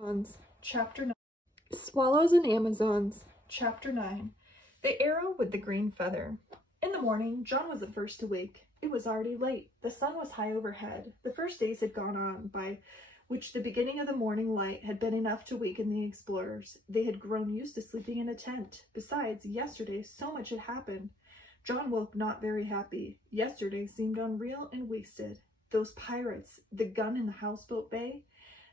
Amazons, Chapter 9. Swallows and Amazons, Chapter 9. The Arrow with the Green Feather. In the morning, John was the first to wake. It was already late. The sun was high overhead. The first days had gone on, by which the beginning of the morning light had been enough to waken the explorers. They had grown used to sleeping in a tent. Besides, yesterday so much had happened. John woke not very happy. Yesterday seemed unreal and wasted. Those pirates, the gun in the houseboat bay,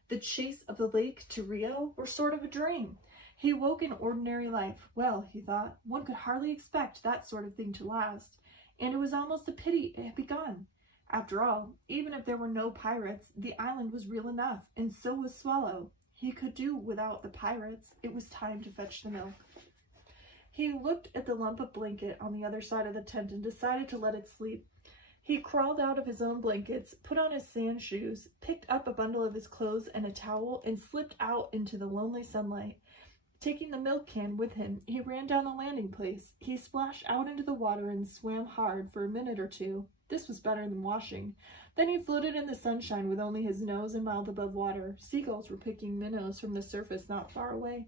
the chase of the lake to Rio were sort of a dream. He woke in ordinary life. Well, he thought, one could hardly expect that sort of thing to last, and it was almost a pity it had begun. After all, even if there were no pirates, the island was real enough, and so was Swallow. He could do without the pirates. It was time to fetch the milk. He looked at the lump of blanket on the other side of the tent and decided to let it sleep. He crawled out of his own blankets, put on his sand shoes, picked up a bundle of his clothes and a towel, and slipped out into the lonely sunlight. Taking the milk can with him, he ran down the landing place. He splashed out into the water and swam hard for a minute or two. This was better than washing. Then he floated in the sunshine with only his nose and mouth above water. Seagulls were picking minnows from the surface not far away.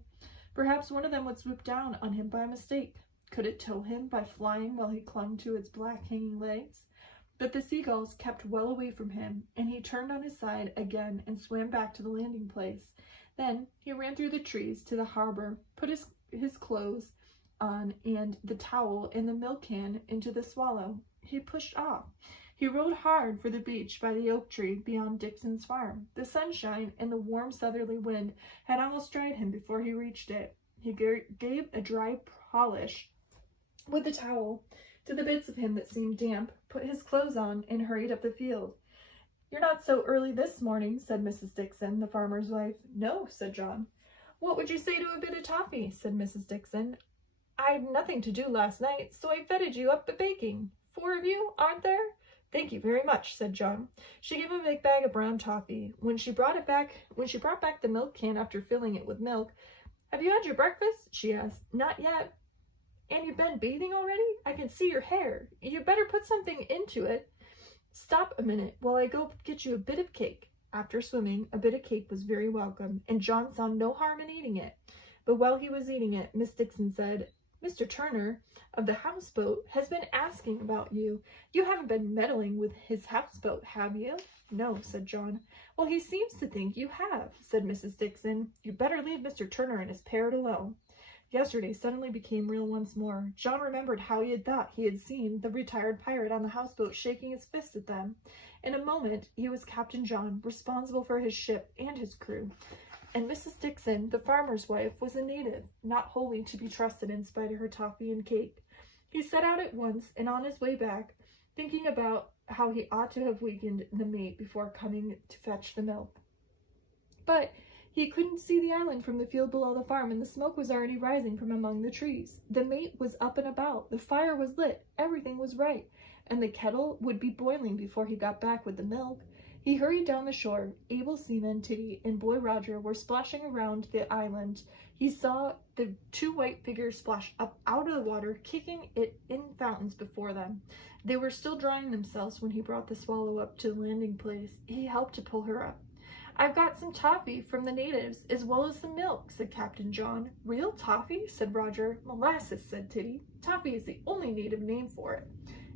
Perhaps one of them would swoop down on him by mistake. Could it tow him by flying while he clung to its black hanging legs? But the seagulls kept well away from him, and he turned on his side again and swam back to the landing place. Then he ran through the trees to the harbor, put his clothes on and the towel and the milk can into the Swallow. He pushed off. He rowed hard for the beach by the oak tree beyond Dixon's farm. The sunshine and the warm southerly wind had almost dried him before he reached it. He gave a dry polish with the towel to the bits of him that seemed damp, put his clothes on, and hurried up the field. "You're not so early this morning," said Mrs. Dixon, the farmer's wife. "No," said John. "What would you say to a bit of toffee?" said Mrs. Dixon. "I'd nothing to do last night, so I fetted you up a baking. 4 of you, aren't there?" "Thank you very much," said John. She gave him a big bag of brown toffee. When she brought back the milk can after filling it with milk, "Have you had your breakfast?" she asked. "Not yet." "And you've been bathing already? I can see your hair. You'd better put something into it. Stop a minute while I go get you a bit of cake." After swimming, a bit of cake was very welcome, and John saw no harm in eating it. But while he was eating it, Miss Dixon said, "Mr. Turner of the houseboat has been asking about you. You haven't been meddling with his houseboat, have you?" "No," said John. "Well, he seems to think you have," said Mrs. Dixon. "You'd better leave Mr. Turner and his parrot alone." Yesterday suddenly became real once more. John remembered how he had thought he had seen the retired pirate on the houseboat shaking his fist at them. In a moment he was Captain John, responsible for his ship and his crew. And Mrs. Dixon, the farmer's wife, was a native, not wholly to be trusted in spite of her toffee and cake. He set out at once, and on his way back, thinking about how he ought to have wakened the mate before coming to fetch the milk. But he couldn't see the island from the field below the farm, and the smoke was already rising from among the trees. The mate was up and about, the fire was lit, everything was right, and the kettle would be boiling before he got back with the milk. He hurried down the shore. Able seaman Titty and boy Roger were splashing around the island. He saw the 2 white figures splash up out of the water, kicking it in fountains before them. They were still drying themselves when he brought the Swallow up to the landing place. He helped to pull her up. "I've got some toffee from the natives, as well as some milk," said Captain John. "Real toffee?" said Roger. "Molasses," said Titty. "Toffee is the only native name for it."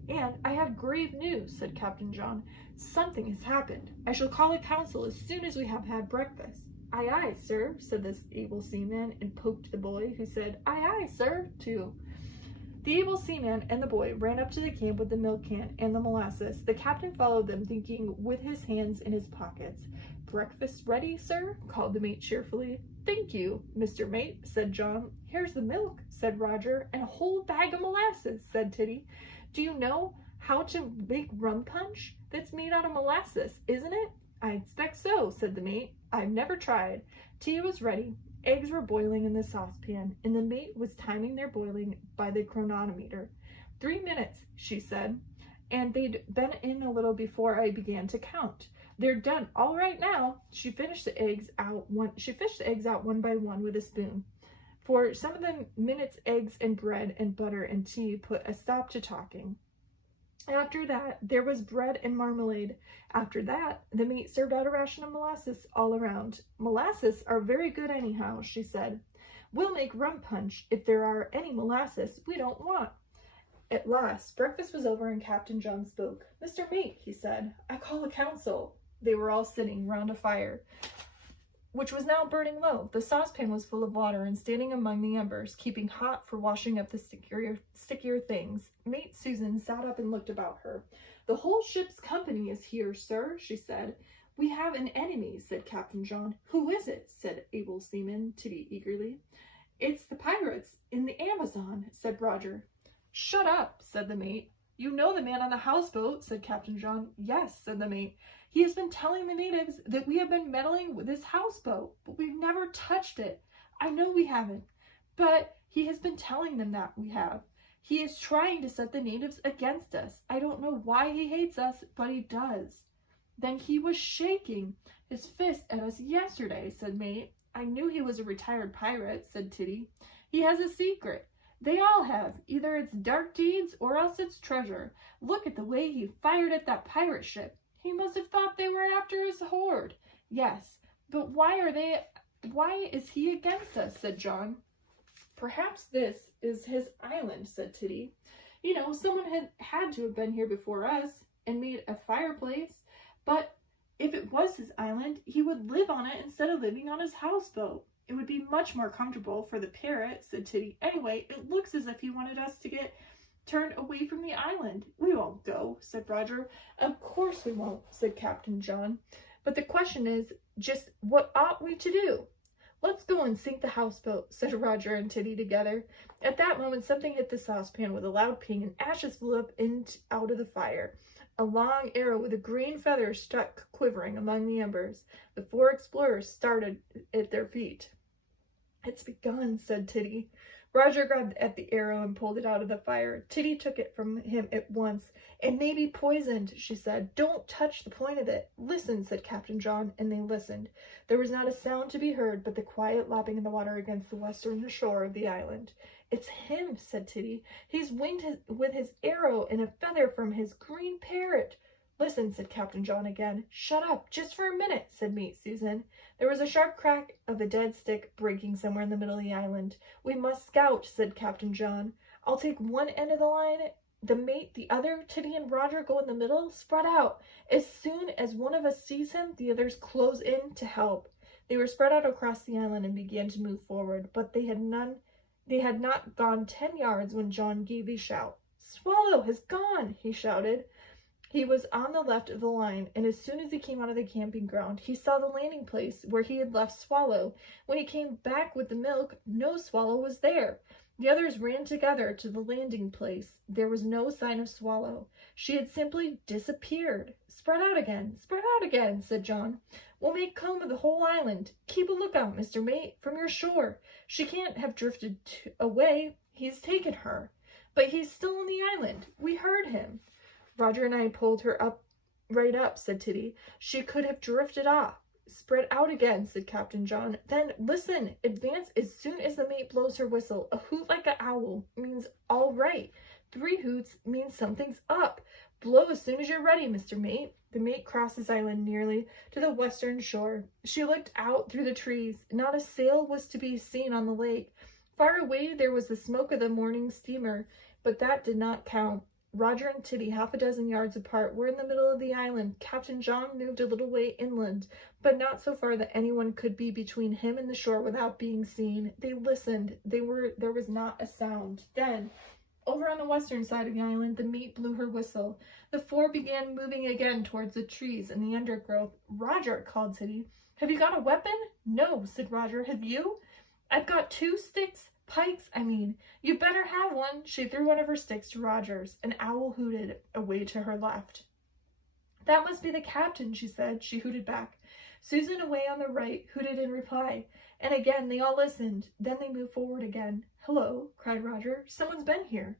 "And I have grave news," said Captain John. "Something has happened. I shall call a council as soon as we have had breakfast." "Aye, aye, sir," said this able seaman, and poked the boy, who said, "Aye, aye, sir," too. The able seaman and the boy ran up to the camp with the milk can and the molasses. The captain followed them, thinking with his hands in his pockets. "Breakfast ready, sir?" called the mate cheerfully. "Thank you, Mr. Mate," said John. "Here's the milk," said Roger. "And a whole bag of molasses," said Titty. "Do you know how to make rum punch? That's made out of molasses, isn't it?" "I expect so," said the mate. "I've never tried." Tea was ready. Eggs were boiling in the saucepan, and the mate was timing their boiling by the chronometer. 3 minutes, she said, and they'd been in a little before I began to count. "They're done all right now." She fished the eggs out one by one with a spoon. For some of the minutes, eggs and bread and butter and tea put a stop to talking. After that, there was bread and marmalade. After that, the mate served out a ration of molasses all around. Molasses are very good anyhow, she said. We'll make rum punch if there are any molasses we don't want. At last, breakfast was over and Captain John spoke. Mr. Mate, he said, I call a council. They were all sitting round a fire, which was now burning low. The saucepan was full of water and standing among the embers, keeping hot for washing up the stickier things. Mate Susan sat up and looked about her. The whole ship's company is here, sir, she said. We have an enemy, said Captain John. Who is it? Said able seaman Titty eagerly. It's the pirates in the Amazon, said Roger. Shut up, said the mate. You know the man on the houseboat, said Captain John. Yes, said the mate. He has been telling the natives that we have been meddling with his houseboat, but we've never touched it. I know we haven't, but he has been telling them that we have. He is trying to set the natives against us. I don't know why he hates us, but he does. Then he was shaking his fist at us yesterday, said Mate. I knew he was a retired pirate, said Titty. He has a secret. They all have. Either it's dark deeds or else it's treasure. Look at the way he fired at that pirate ship. He must have thought they were after his hoard. Yes, but why is he against us, said John. Perhaps this is his island, said Titty. You know, someone had to have been here before us and made a fireplace. But if it was his island, he would live on it instead of living on his houseboat. It would be much more comfortable for the parrot, said Titty. Anyway, it looks as if he wanted us to get turned away from the island. We won't go, said Roger. Of course we won't, said Captain John. But the question is just what ought we to do? Let's go and sink the houseboat, said Roger and Titty together. At that moment, something hit the saucepan with a loud ping, and ashes flew up out of the fire. A long arrow with a green feather stuck quivering among the embers. The 4 explorers started at their feet. It's begun, said Titty. Roger grabbed at the arrow and pulled it out of the fire. Titty took it from him at once. It may be poisoned, she said. Don't touch the point of it. Listen, said Captain John, and they listened. There was not a sound to be heard but the quiet lapping of the water against the western shore of the island. It's him, said Titty. He's winged with his arrow and a feather from his green parrot. Listen, said Captain John again. Shut up, just for a minute, said Mate Susan. There was a sharp crack of a dead stick breaking somewhere in the middle of the island. We must scout, said Captain John. I'll take one end of the line, the mate the other. Titty and Roger go in the middle. Spread out. As soon as one of us sees him, the others close in to help. They were spread out across the island and began to move forward, but they had not gone 10 yards when John gave a shout. Swallow has gone, he shouted. He was on the left of the line, and as soon as he came out of the camping ground, he saw the landing place where he had left Swallow. When he came back with the milk, no Swallow was there. The others ran together to the landing place. There was no sign of Swallow. She had simply disappeared. Spread out again, said John. We'll make comb of the whole island. Keep a lookout, Mr. Mate, from your shore. She can't have drifted away. He's taken her. But he's still on the island. We heard him. Roger and I pulled her right up, said Titty. She could have drifted off. Spread out again, said Captain John. Then listen, advance as soon as the mate blows her whistle. A hoot like an owl means all right. 3 hoots means something's up. Blow as soon as you're ready, Mr. Mate. The mate crossed his island nearly to the western shore. She looked out through the trees. Not a sail was to be seen on the lake. Far away there was the smoke of the morning steamer, but that did not count. Roger and Titty, half a dozen yards apart, were in the middle of the island. Captain John moved a little way inland, but not so far that anyone could be between him and the shore without being seen. They listened. There was not a sound. Then, over on the western side of the island, the mate blew her whistle. The 4 began moving again towards the trees and the undergrowth. Roger, called Titty. Have you got a weapon? No, said Roger. Have you? I've got 2 sticks. Pikes, I mean. You better have one. She threw one of her sticks to Roger's. An owl hooted away to her left. That must be the captain, she said. She hooted back. Susan, away on the right, hooted in reply. And again they all listened. Then they moved forward again. Hello, cried Roger. Someone's been here.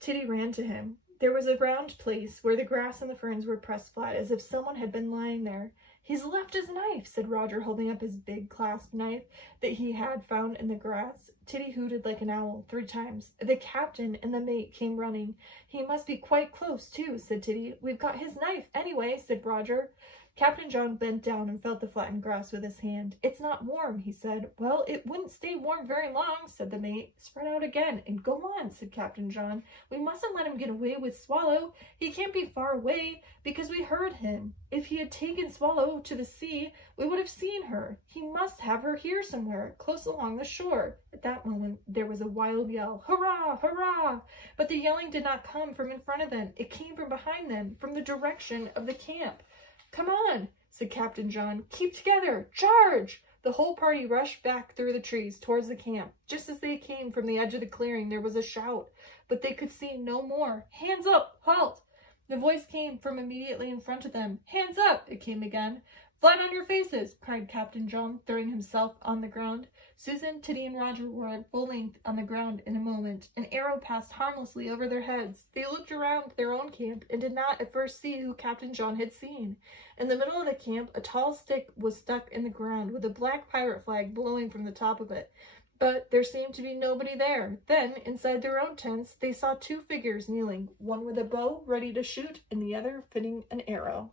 Titty ran to him. There was a round place where the grass and the ferns were pressed flat, as if someone had been lying there. "He's left his knife," said Roger, holding up his big clasp knife that he had found in the grass. Titty hooted like an owl 3 times. The captain and the mate came running. "He must be quite close, too," said Titty. "We've got his knife, anyway," said Roger. Captain John bent down and felt the flattened grass with his hand. "It's not warm," he said. "Well, it wouldn't stay warm very long," said the mate. "Spread out again and go on," said Captain John. "We mustn't let him get away with Swallow. He can't be far away, because we heard him. If he had taken Swallow to the sea, we would have seen her. He must have her here somewhere, close along the shore." At that moment there was a wild yell, "Hurrah! Hurrah!" But the yelling did not come from in front of them. It came from behind them, from the direction of the camp. "Come on," said Captain John. "Keep together! Charge!" The whole party rushed back through the trees towards the camp. Just as they came from the edge of the clearing, there was a shout, but they could see no more. "Hands up! Halt!" The voice came from immediately in front of them. "Hands up!" it came again. "Flat on your faces!" cried Captain John, throwing himself on the ground. Susan, Titty, and Roger were at full length on the ground in a moment. An arrow passed harmlessly over their heads. They looked around their own camp and did not at first see who Captain John had seen. In the middle of the camp, a tall stick was stuck in the ground with a black pirate flag blowing from the top of it. But there seemed to be nobody there. Then, inside their own tents, they saw 2 figures kneeling, one with a bow ready to shoot and the other fitting an arrow.